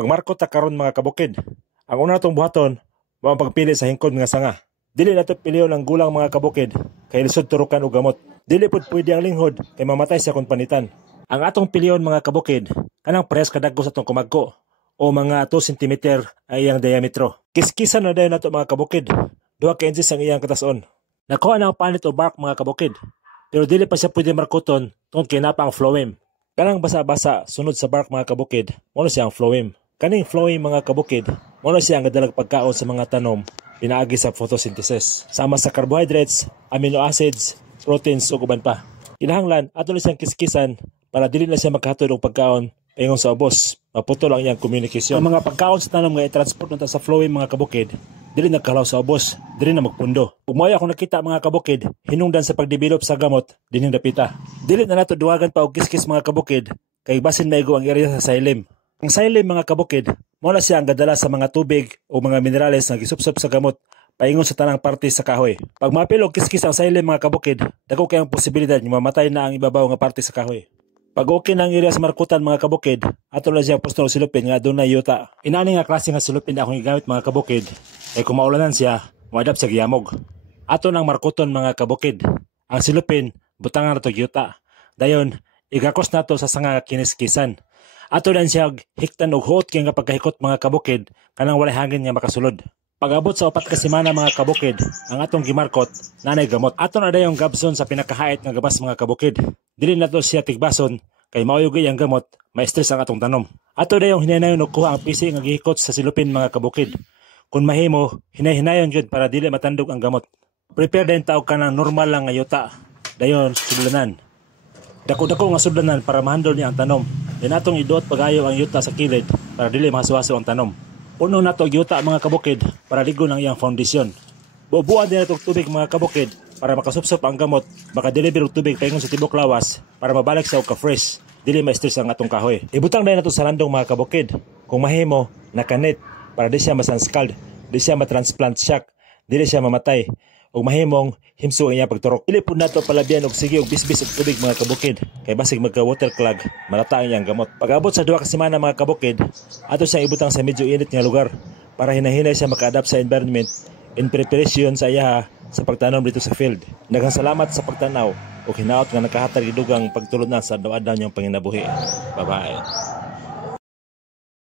Pagmarkot ta karon mga kabukid. Ang una natong buhaton mao ang pagpili sa hingkod nga sanga. Dili nato piliyon ang gulang mga kabukid kay lisod turukan og gamot. Dili pud pwede ang linghod kay mamatay sa kon panitan. Ang atong piliyon mga kabukid kanang pares kadagko sa atong kumagko o mga 2 cm ay iyang diametro. Kiskisan na dayon nato mga kabukid. 2 ka inches ang iyang katason. Nakuha na ang panit o bark mga kabukid. Pero dili pa siya pwede markuton tungod kay napa ang phloem. Kanang basa-basa sunod sa bark mga kabukid, mao siya ang phloem. Kaning phloem mga kabukid, mao siya ang gadalag pagkaon sa mga tanom pinaagi sa photosynthesis. Sama sa carbohydrates, amino acids, proteins ug uban pa. Kinahanglan ato na siyang kiskisan para dili na siya maghatod og pagkaon paingon sa ubos. Maputol ang iyang komunikasyon. Ang mga pagkaon sa tanom nga i-transport nata sa phloem mga kabukid, dili nagkalaw sa ubos, dili na magpundo. Ug mao akong nakita mga kabukid, hinungdan sa pagdevelop sa gamot dinhi dapita. Dili na nato duwagan pa og kiskis mga kabukid kay basin maigo ang area sa xylem. Ang xylem mga kabukid, mao na siya ang gadala sa mga tubig o mga minerales na gisupsop sa gamot paingon sa tanang parte sa kahoy. Pag mapil og kiskis ang xylem mga kabukid, dako kay ang posibilidad nga mamatay na ang ibabaw nga parte sa kahoy. Pag okay na ang area sa markutan mga kabukid, ato na siya pusto ng silupin nga doon na yuta. Inani nga klase nga silupin na akong igamit mga kabukid, ay kung maulanan siya, maadap sa giyamog. Ato nang markuton mga kabukid. Ang silupin, butangan na to yuta. Dayon, igakos na to sa sanga kiniskisan. Ato na siya hiktan og huot kaya nga pagkahikot mga kabukid, kanang walay hangin nga makasulod. Pag-abot sa 4 ka semana mga kabukid, ang atong gimarkot, nanay gamot. Ato na dayong gabson sa pinakahait nga gabas mga kabukid. Dili na to siya tigbason, kay mauyugay ang gamot, ma-stress ang atong tanom. Ato dayong hinaynayon og kuha ang pisi nga gihikot sa silupin mga kabukid. Kung mahimo, hinay-hinayon jud para dili matandog ang gamot. Prepare din taog ka ng normal lang nga yuta. Dayon, sudlanan. Dako-dako nga sudlanan para mahandol niya ang tanom. Din atong iduot pagayo ang yuta sa kilid para dili mahaswaso ang tanom. Puno na to yuta mga kabukid para ligon ang iyang foundation. Bubuan din natong tubig mga kabukid para makasupsop ang gamot, maka-deliver og tubig paingon sa tibok lawas para mabalik sa og ka-fresh, dili ma-stress ang atong kahoy. Ibutang din nato sa randong mga kabukid. Kung mahimo, nakanit para di siya masanscald, di siya matransplant shock, dili siya mamatay. Ug mahimong himso ang iyang pagturok. Dili pud nato palabian og sige og bisbis og tubig mga kabukid kay basig magka-water clog, malata ang iyang gamot. Pag-abot sa 2 ka semana mga kabukid, ato siyang ibutang sa medyo init nga lugar para hinahinay siya maka-adapt sa environment in preparation sa iya sa pagtanom dito sa field. Daghang salamat sa pagtanaw ug hinaot nga nakahatag idugang pagtulod na sa adlaw-adlaw niyong panginabuhi. Bye-bye.